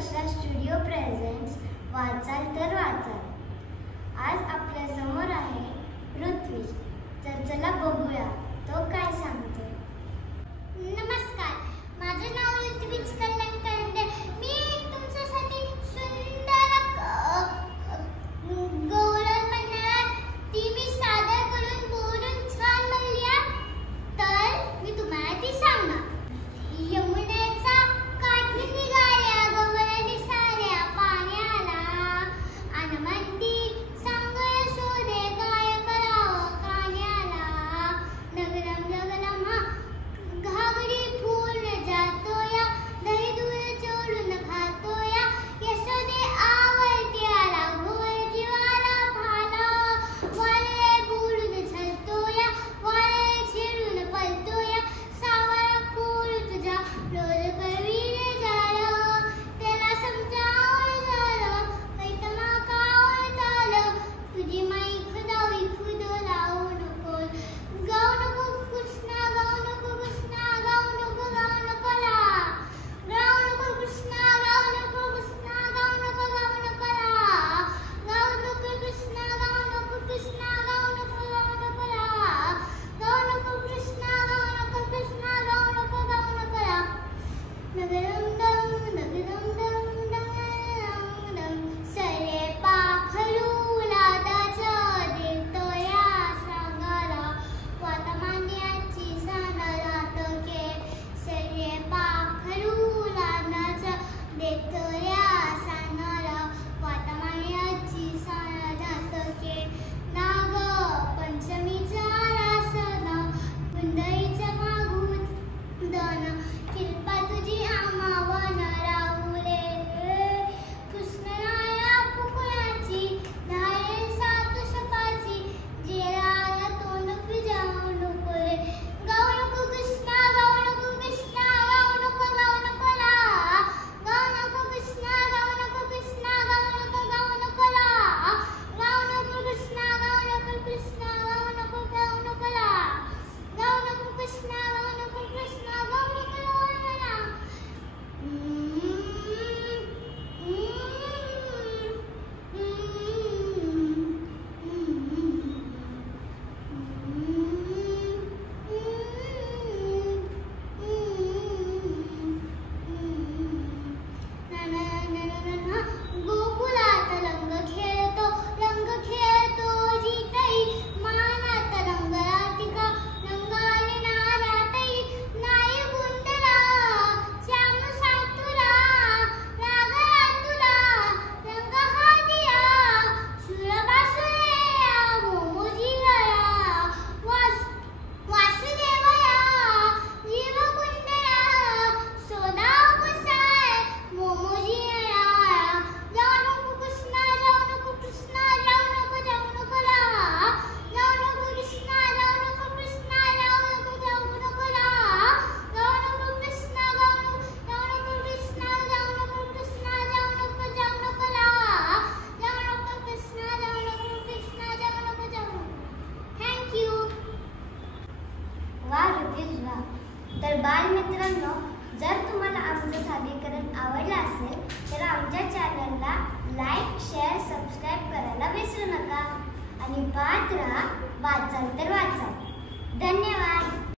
वर्षा studio presents वाचाल तर वाचाल। आज आपल्या समोर आहे ऋत्विज। तर चला बघूया तो काय सांगतो। नमस्कार, माझे नाव ऋत्विज कल्याण करंडे। मी तुमच्यासाठी सुंदर गौरव म्हणणार ती मी सादर करून बोलून छान म्हणली। तर मी तुम्हाला ती सांगणार। यमुनेचा काठी निघाल्या गवळणी साऱ्या पाण्याला, अन म्हणती सांग यशोदे काय करावं कान्याला। नगरम नगरम घागरी पूर्ण जातोया, दही दूध चोळून खातोया। यशोदे आवडती आला घोळ जीवाला भाला, वाळे बोलून छलतोया, वाळे छेडून पलतोया। सावळा फूल तुझा रोज करवीने झालं, त्याला समजावं झालं कैतमा कावळ झालं। तुझी माई खुदावी खुद लावू नको, गाऊ नको कृष्णा गाऊ नको कृष्णा गाऊ नको ला, गाऊ नको कृष्णा गाऊ नको कृष्णा गाऊ नको ला, गाऊ नको कृष्णा गाऊ नको कृष्णा गाऊ नको ला, गाऊ नको कृष्णा गाऊ नको कृष्णा गाऊ नको ला। नगरम दम नगरम दम दम दम सरे पाखरू लादाच्या देतोया सांगाला, वातमान्याची सानरात के। सरे पाखरू लादाच्या देतोया सांगाला, वातमान्याची सानरात के। नाग पंचमीचा रासन कुंडईच्या मागून दन, कृपा तुझी आम्हावन राहुले। कृष्णराया फुकणाची धाये सात शपाची, जेराला तोंड पिजावू नको रे। गाऊ नको कृष्णा गाऊ नको कृष्णा गाऊ नको ला, गाऊ नको कृष्णा गाऊ नको कृष्णा गाऊ नको ला, गाऊ नको कृष्णा गाऊ नको कृष्णा गाऊ नको ला, गाऊ नको कृष्णा गाऊ नको कृष्णा गाऊ नको ला। गोकुळात रंग खेळतो जितई, मानात रंग राधिका रंगाले नारातई। नाही गुंतला श्याम सातुला, राग तुला रंग हा दिया। सुरबासुरया मोमोजी गळा, वासुदेवया जीव कुंडला। सोदा कुसाय मोमोजी गळा, जाऊ नको कृष्णा जाऊ नको कृष्णा जाऊ नको ला, जाऊ नको कृष्णा जाऊ नको कृष्णा जाऊ नको ला, जाऊ नको कृष्णा जाऊ नको कृष्णा जाऊ नको कृष्णा जाऊ नको ला, जाऊ नको कृष्णा जाऊ नको कृष्णा जाऊ नको। थँक्यू। वा ऋत्विज वा। तर बालमित्रांनो, जर तुम्हाला आमचं सादरीकरण आवडलं असेल तर आमच्या चॅनलला लाईक शेअर सबस्क्राईब करायला विसरू नका आणि पाहत राहा वाचाल तर वाचाल। धन्यवाद।